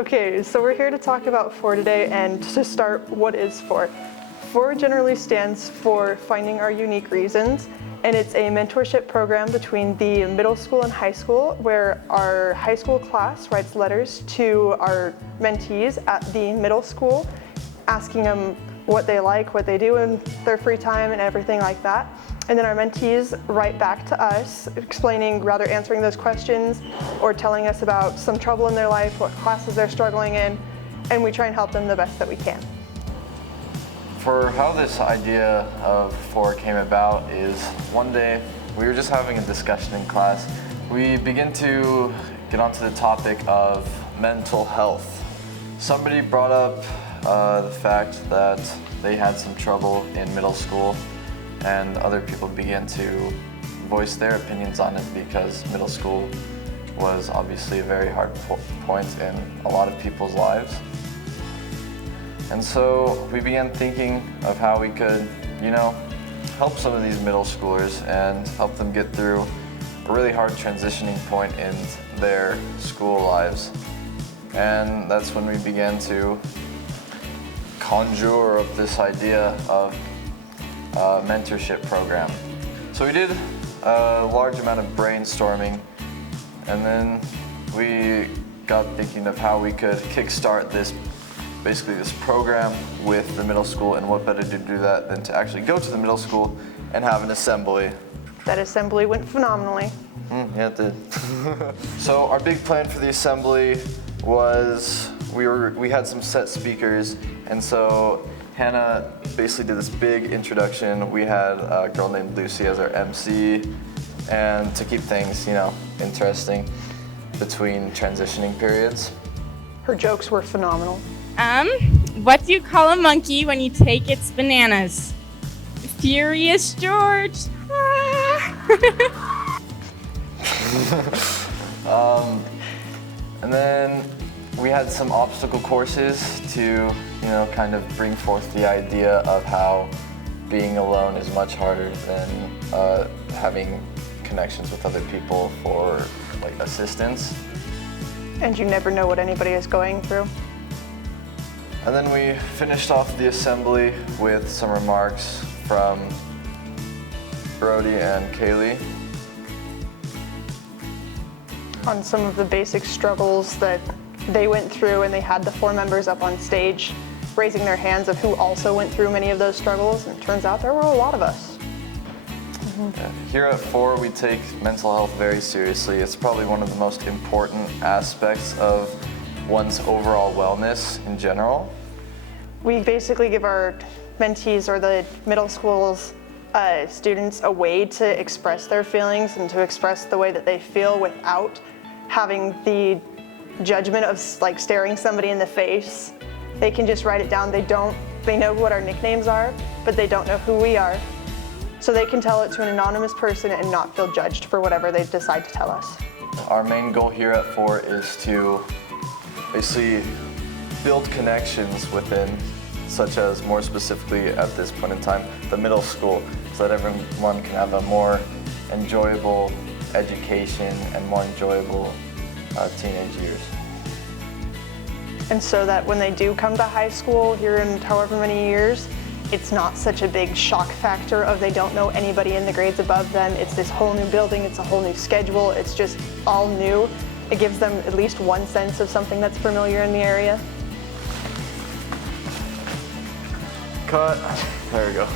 Okay, so we're here to talk about FOR today, and to start, what is FOR? FOR generally stands for Finding Our Unique Reasons, and it's a mentorship program between the middle school and high school where our high school class writes letters to our mentees at the middle school, asking them what they like, what they do in their free time and everything like that. And then our mentees write back to us, answering those questions or telling us about some trouble in their life, what classes they're struggling in, and we try and help them the best that we can. For how this idea of FOR came about is one day we were just having a discussion in class. We began to get onto the topic of mental health. Somebody brought up the fact that they had some trouble in middle school, and other people began to voice their opinions on it because middle school was obviously a very hard point in a lot of people's lives. And so we began thinking of how we could, help some of these middle schoolers and help them get through a really hard transitioning point in their school lives. And that's when we began to conjure up this idea of a mentorship program. So we did a large amount of brainstorming, and then we got thinking of how we could kickstart this program with the middle school, and what better to do that than to actually go to the middle school and have an assembly. That assembly went phenomenally. Yeah, it did. So our big plan for the assembly was we had some set speakers, and so Hannah basically did this big introduction. We had a girl named Lucy as our MC, and to keep things, interesting between transitioning periods. Her jokes were phenomenal. What do you call a monkey when you take its bananas? Furious George. And then we had some obstacle courses to, kind of bring forth the idea of how being alone is much harder than having connections with other people for assistance. And you never know what anybody is going through. And then we finished off the assembly with some remarks from Brody and Kaylee on some of the basic struggles that they went through, and they had the FOR members up on stage raising their hands of who also went through many of those struggles, and it turns out there were a lot of us. Yeah. Here at FOR, we take mental health very seriously. It's probably one of the most important aspects of one's overall wellness in general. We basically give our mentees, or the middle school's students, a way to express their feelings and to express the way that they feel without having the judgment of staring somebody in the face. They can just write it down. They know what our nicknames are, but they don't know who we are. So they can tell it to an anonymous person and not feel judged for whatever they decide to tell us. Our main goal here at FOR is to basically build connections within, such as more specifically at this point in time, the middle school, so that everyone can have a more enjoyable education and more enjoyable teenage years. And so that when they do come to high school here in however many years, it's not such a big shock factor of they don't know anybody in the grades above them. It's this whole new building, it's a whole new schedule, it's just all new. It gives them at least one sense of something that's familiar in the area. Cut. There we go.